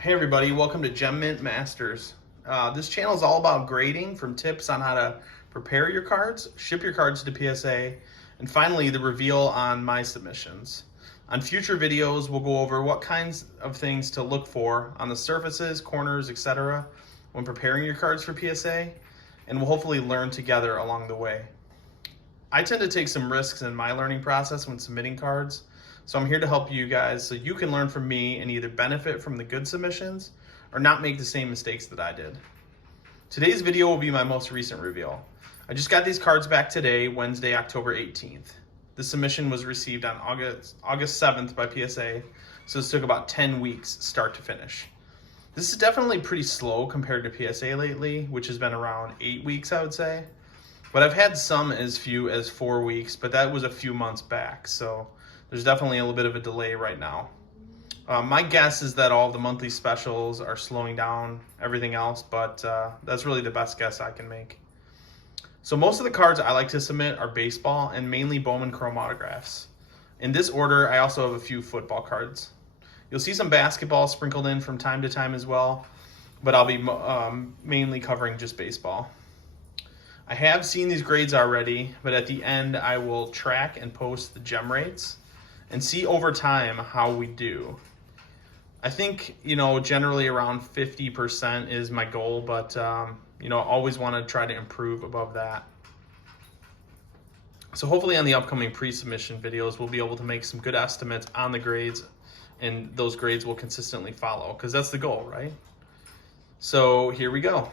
Hey everybody, welcome to Gem Mint Masters. This channel is all about grading, from tips on how to prepare your cards, ship your cards to PSA, and finally the reveal on my submissions. On future videos, we'll go over what kinds of things to look for on the surfaces, corners, etc. when preparing your cards for PSA, and we'll hopefully learn together along the way. I tend to take some risks in my learning process when submitting cards, so I'm here to help you guys so you can learn from me and either benefit from the good submissions or not make the same mistakes that I did. Today's video will be my most recent reveal. I just got these cards back today, Wednesday, October 18th. The submission was received on August 7th by PSA, so this took about 10 weeks start to finish. This is definitely pretty slow compared to PSA lately, which has been around 8 weeks, I would say. But I've had some as few as 4 weeks, but that was a few months back, so there's definitely a little bit of a delay right now. My guess is that all of the monthly specials are slowing down everything else, but that's really the best guess I can make. So most of the cards I like to submit are baseball and mainly Bowman Chrome autographs. In this order, I also have a few football cards. You'll see some basketball sprinkled in from time to time as well, but I'll be mainly covering just baseball. I have seen these grades already, but at the end I will track and post the gem rates and see over time how we do. I think, generally around 50% is my goal, but, always want to try to improve above that. So hopefully on the upcoming pre-submission videos, we'll be able to make some good estimates on the grades, and those grades will consistently follow, because that's the goal, right? So here we go.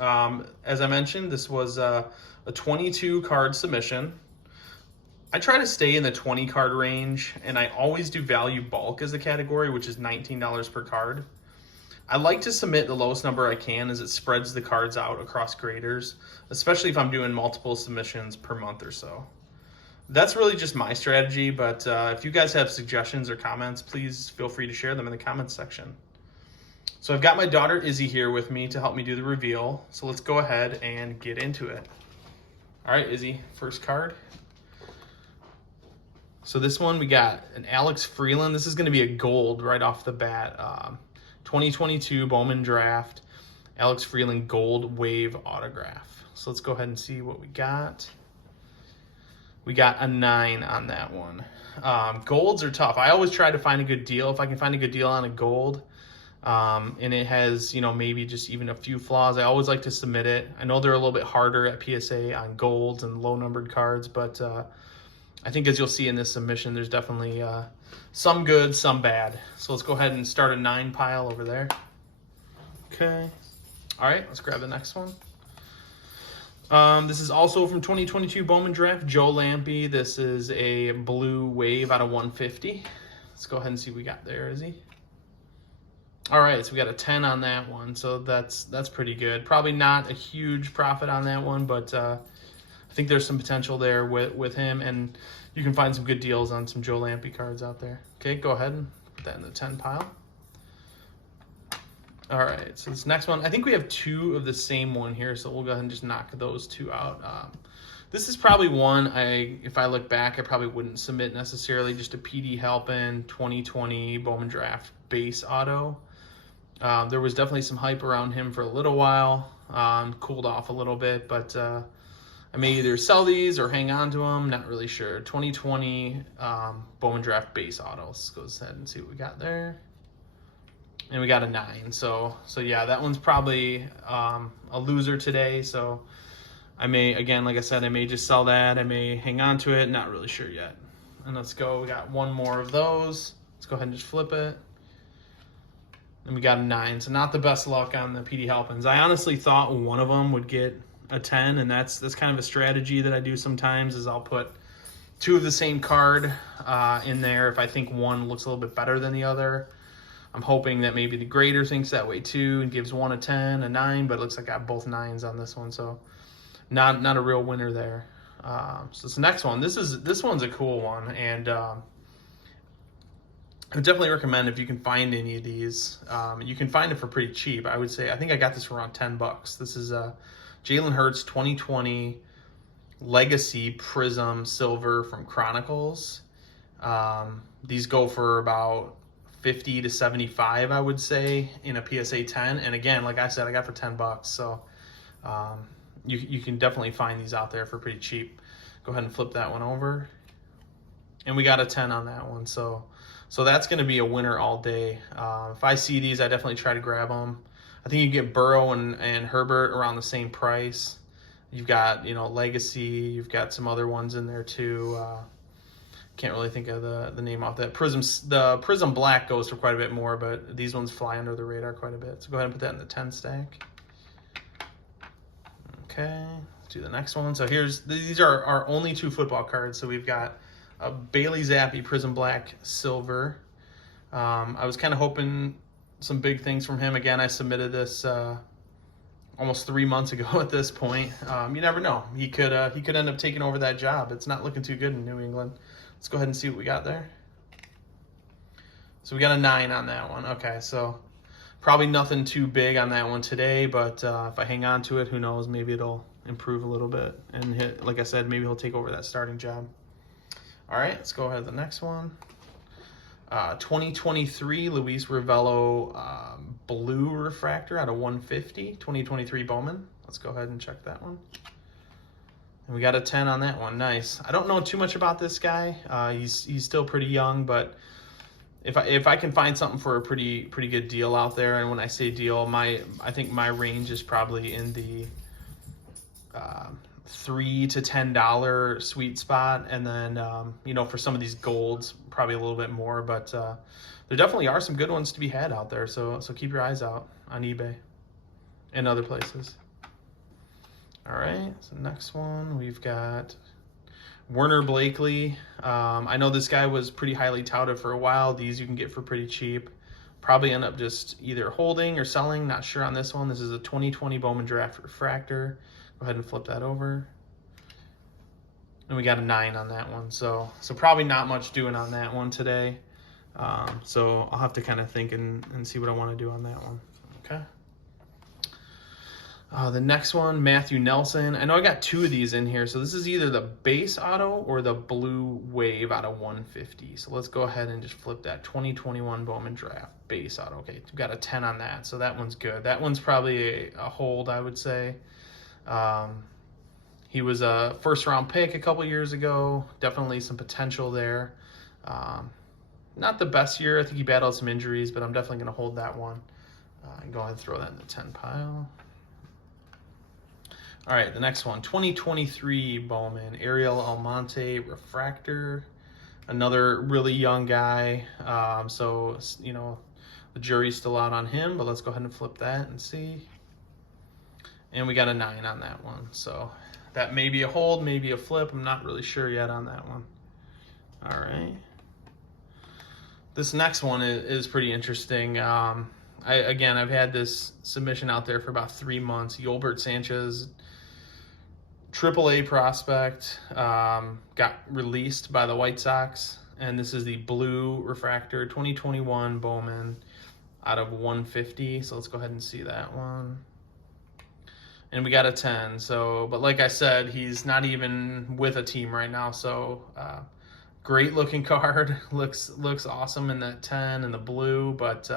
As I mentioned, this was a 22 card submission. I try to stay in the 20 card range, and I always do value bulk as a category, which is $19 per card. I like to submit the lowest number I can, as it spreads the cards out across graders, especially if I'm doing multiple submissions per month or so. That's really just my strategy, but if you guys have suggestions or comments, please feel free to share them in the comments section. So I've got my daughter Izzy here with me to help me do the reveal. So let's go ahead and get into it. All right, Izzy, first card. So this one, we got an Alex Freeland. This is going to be a gold right off the bat. 2022 Bowman Draft, Alex Freeland Gold Wave autograph. So let's go ahead and see what we got. We got a 9 on that one. Golds are tough. I always try to find a good deal. If I can find a good deal on a gold, and it has, maybe just even a few flaws, I always like to submit it. I know they're a little bit harder at PSA on golds and low numbered cards, but I think as you'll see in this submission, there's definitely some good, some bad. So let's go ahead and start a 9 pile over there. Okay. All right, let's grab the next one. This is also from 2022 Bowman Draft, Joe Lampe. This is a blue wave out of 150. Let's go ahead and see what we got there, Izzy. All right, so we got a 10 on that one, so that's pretty good. Probably not a huge profit on that one, but I think there's some potential there with him, and you can find some good deals on some Joe Lampe cards out there. Okay, go ahead and put that in the 10 pile. All right, so this next one, I think we have 2 of the same one here, so we'll go ahead and just knock those 2 out. This is probably one if I look back, I probably wouldn't submit necessarily. Just a PD Halpin 2020 Bowman Draft base auto. There was definitely some hype around him for a little while, cooled off a little bit, but I may either sell these or hang on to them, not really sure. 2020 Bowman Draft base auto. Let's go ahead and see what we got there. And we got a 9, so yeah, that one's probably a loser today, so I may, again, like I said, I may just sell that, I may hang on to it, not really sure yet. And let's go, we got one more of those. Let's go ahead and just flip it. And we got a 9, so not the best luck on the PD Halpins. I honestly thought one of them would get a 10, and that's kind of a strategy that I do sometimes, is I'll put 2 of the same card in there if I think one looks a little bit better than the other. I'm hoping that maybe the grader thinks that way too and gives one a 10, a 9, but it looks like I got both 9s on this one, so not a real winner there. So this next one, this one's a cool one, and I would definitely recommend if you can find any of these. You can find it for pretty cheap. I would say, I think I got this for around $10. This is Jalen Hurts 2020 Legacy Prism Silver from Chronicles. These go for about 50 to 75, I would say, in a PSA 10. And again, like I said, I got for $10. So you can definitely find these out there for pretty cheap. Go ahead and flip that one over. And we got a 10 on that one. So that's going to be a winner all day. If I see these, I definitely try to grab them. I think you get Burrow and Herbert around the same price. You've got, Legacy. You've got some other ones in there too. Can't really think of the name off that. The Prism Black goes for quite a bit more, but these ones fly under the radar quite a bit. So go ahead and put that in the 10 stack. Okay, let's do the next one. So these are our only 2 football cards. So we've got a Bailey Zappi Prism Black Silver. I was kind of hoping some big things from him. Again, I submitted this almost 3 months ago at this point. You never know. He could end up taking over that job. It's not looking too good in New England. Let's go ahead and see what we got there. So we got a 9 on that one. Okay, so probably nothing too big on that one today, but if I hang on to it, who knows? Maybe it'll improve a little bit. And like I said, maybe he'll take over that starting job. All right, let's go ahead to the next one. 2023 Luis Ravello Blue Refractor out of 150. 2023 Bowman. Let's go ahead and check that one. And we got a 10 on that one. Nice. I don't know too much about this guy. He's still pretty young, but if I can find something for a pretty good deal out there, and when I say deal, I think my range is probably in the $3 to $10 sweet spot, and then for some of these golds, probably a little bit more. But there definitely are some good ones to be had out there. So keep your eyes out on eBay and other places. All right, so next one, we've got Werner Blakely. I know this guy was pretty highly touted for a while. These you can get for pretty cheap. Probably end up just either holding or selling. Not sure on this one. This is a 2020 Bowman Draft Refractor. Go ahead and flip that over. And we got a 9 on that one. So probably not much doing on that one today. So I'll have to kind of think and see what I want to do on that one. Okay. The next one, Matthew Nelson. I know I got 2 of these in here. So this is either the base auto or the blue wave out of 150. So let's go ahead and just flip that 2021 Bowman Draft base auto. Okay, we've got a 10 on that. So that one's good. That one's probably a hold, I would say. He was a first-round pick a couple years ago. Definitely some potential there. Not the best year. I think he battled some injuries, but I'm definitely going to hold that one. And go ahead and throw that in the 10 pile. All right, the next one, 2023 Bowman, Ariel Almonte Refractor. Another really young guy. So, the jury's still out on him, but let's go ahead and flip that and see. And we got a 9 on that one. So that may be a hold, maybe a flip. I'm not really sure yet on that one. All right. This next one is pretty interesting. I've had this submission out there for about 3 months. Yolbert Sanchez, AAA prospect, got released by the White Sox. And this is the blue refractor, 2021 Bowman out of 150. So let's go ahead and see that one. And we got a 10. But like I said, he's not even with a team right now. So great looking card. looks awesome in that 10 and the blue. But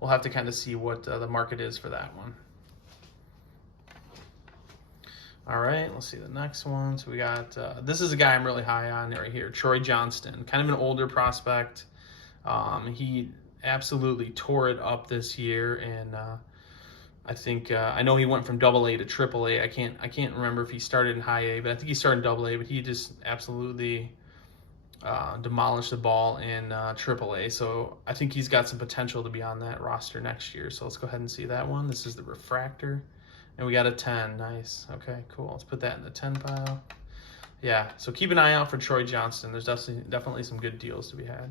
we'll have to kind of see what the market is for that one. All right, let's see the next one. So we got, this is a guy I'm really high on right here, Troy Johnston, kind of an older prospect. He absolutely tore it up this year, and I think I know he went from AA to AAA. I can't remember if he started in high A, but I think he started in AA. But he just absolutely demolished the ball in AAA. So I think he's got some potential to be on that roster next year. So let's go ahead and see that one. This is the refractor. And we got a 10. Nice. Okay, cool. Let's put that in the 10 pile. Yeah, so keep an eye out for Troy Johnston. There's definitely some good deals to be had.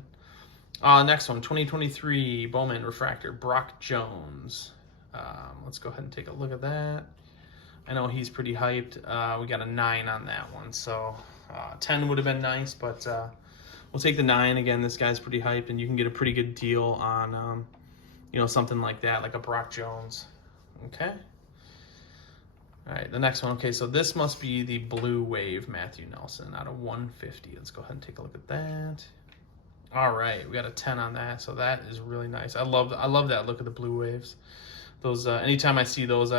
Next one, 2023 Bowman Refractor, Brock Jones. Let's go ahead and take a look at that. I know he's pretty hyped. We got a 9 on that one. So 10 would have been nice, but we'll take the 9. Again, this guy's pretty hyped, and you can get a pretty good deal on something like that, like a Brock Jones. Okay. All right, the next one. Okay, so this must be the blue wave Matthew Nelson out of 150. Let's go ahead and take a look at that. All right, we got a 10 on that, so that is really nice. I love that look of the blue waves. Those anytime I see those,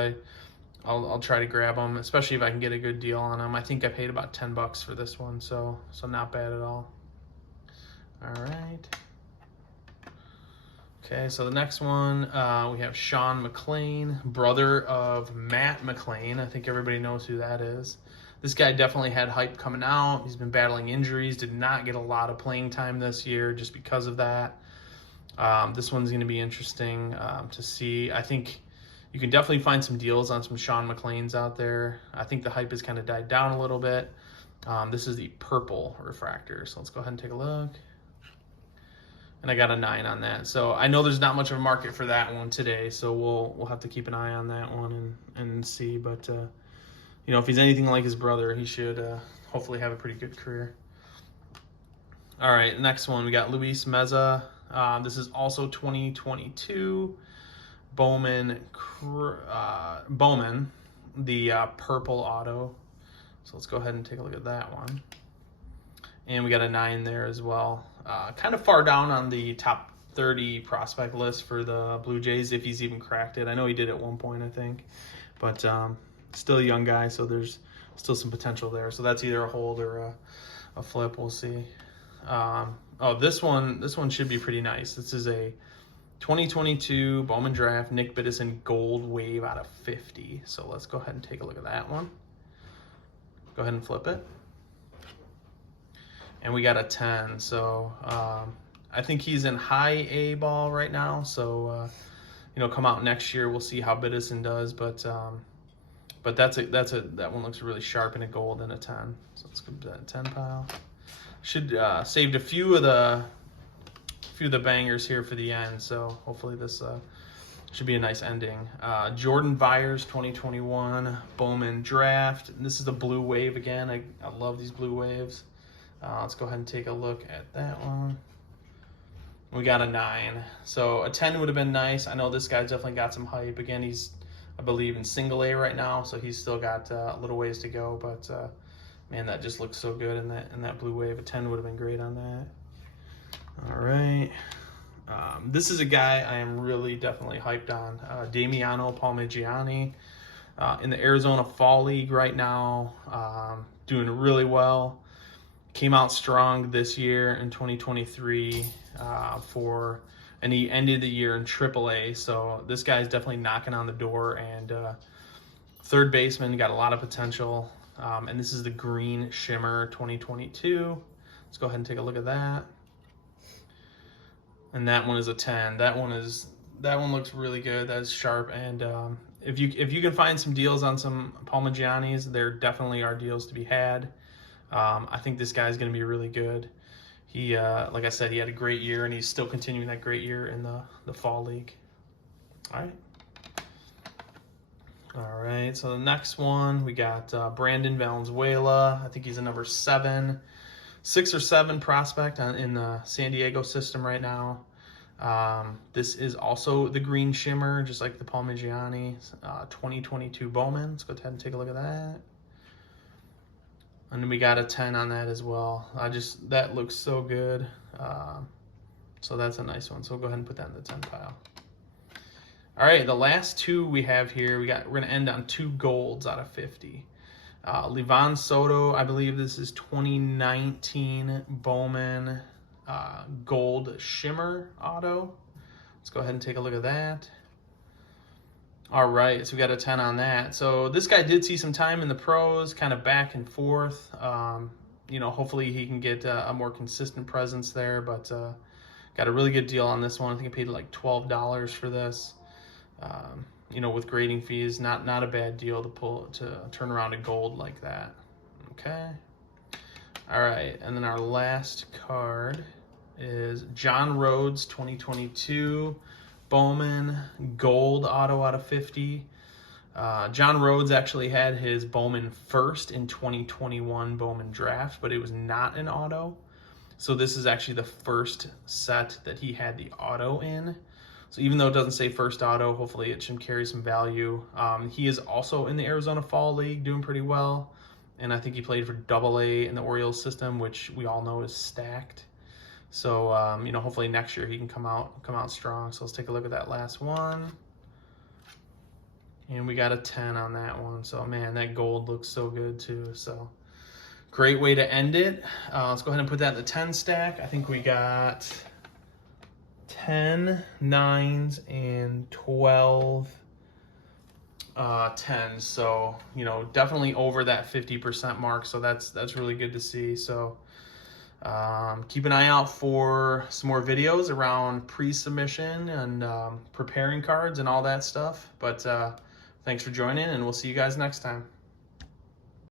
I'll try to grab them, especially if I can get a good deal on them. I think I paid about $10 for this one, so not bad at all. All right. Okay, so the next one, we have Sean McLean, brother of Matt McLean. I think everybody knows who that is. This guy definitely had hype coming out. He's been battling injuries, did not get a lot of playing time this year just because of that. This one's going to be interesting to see. I think you can definitely find some deals on some Sean McLeans out there. I think the hype has kind of died down a little bit. This is the purple refractor, so let's go ahead and take a look. And I got a 9 on that. So I know there's not much of a market for that one today, so we'll have to keep an eye on that one and see. But you know, if he's anything like his brother, he should hopefully have a pretty good career. All right, next one, we got Luis Meza. This is also 2022 Bowman, the purple auto. So let's go ahead and take a look at that one. And we got a 9 there as well. Kind of far down on the top 30 prospect list for the Blue Jays, if he's even cracked it. I know he did at one point, I think. But still a young guy, so there's still some potential there. So that's either a hold or a flip. We'll see. Oh, this one should be pretty nice. This is a 2022 Bowman Draft Nick Biddison Gold Wave out of 50. So let's go ahead and take a look at that one. Go ahead and flip it. And we got a 10. So I think he's in high A ball right now. So you know, come out next year, we'll see how Biddison does. But that one looks really sharp in a gold and a 10. So let's go to that 10 pile. Should saved a few of the bangers here for the end. So hopefully this should be a nice ending. Jordan Vyers, 2021 Bowman Draft. And this is the blue wave again. I love these blue waves. Let's go ahead and take a look at that one. We got a 9. So a 10 would have been nice. I know this guy's definitely got some hype. Again, he's, I believe, in single A right now, so he's still got a little ways to go. But man, that just looks so good in that blue wave. A 10 would have been great on that. All right. This is a guy I am really definitely hyped on. Damiano Palmigiani in the Arizona Fall League right now, doing really well. Came out strong this year in 2023 and he ended the year in AAA. So this guy's definitely knocking on the door, and third baseman, got a lot of potential. And this is the Green Shimmer 2022. Let's go ahead and take a look at that. And that one is a 10. That one looks really good. That's sharp. And if you can find some deals on some Palmigianis, there definitely are deals to be had. I think this guy's going to be really good. He, like I said, he had a great year, and he's still continuing that great year in the Fall League. All right, so the next one, we got Brandon Valenzuela. I think he's a number 6 or 7 prospect in the San Diego system right now. This is also the Green Shimmer, just like the Palmigiani, 2022 Bowman. Let's go ahead and take a look at that. And then we got a 10 on that as well. That looks so good. So that's a nice one. So we'll go ahead and put that in the 10 pile. All right, the last 2 we have here, we're gonna end on 2 golds out of 50. Livan Soto, I believe this is 2019 Bowman Gold Shimmer Auto. Let's go ahead and take a look at that. All right, so we got a 10 on that. So this guy did see some time in the pros, kind of back and forth. You know, hopefully he can get a more consistent presence there, but got a really good deal on this one. I think I paid like $12 for this. You know, with grading fees, not a bad deal to turn around a gold like that. Okay. All right, and then our last card is John Rhodes, 2022 Bowman Gold Auto out of 50. John Rhodes actually had his Bowman first in 2021 Bowman Draft, but it was not an auto. So this is actually the first set that he had the auto in. So even though it doesn't say first auto, hopefully it should carry some value. He is also in the Arizona Fall League, doing pretty well. And I think he played for AA in the Orioles system, which we all know is stacked. So, you know, hopefully next year he can come out strong. So let's take a look at that last one. And we got a 10 on that one. So, man, that gold looks so good too. So, great way to end it. Let's go ahead and put that in the 10 stack. I think we got 10 9s and 12 10s. So, you know, definitely over that 50% mark. So that's really good to see. So keep an eye out for some more videos around pre-submission and preparing cards and all that stuff. But thanks for joining, and we'll see you guys next time.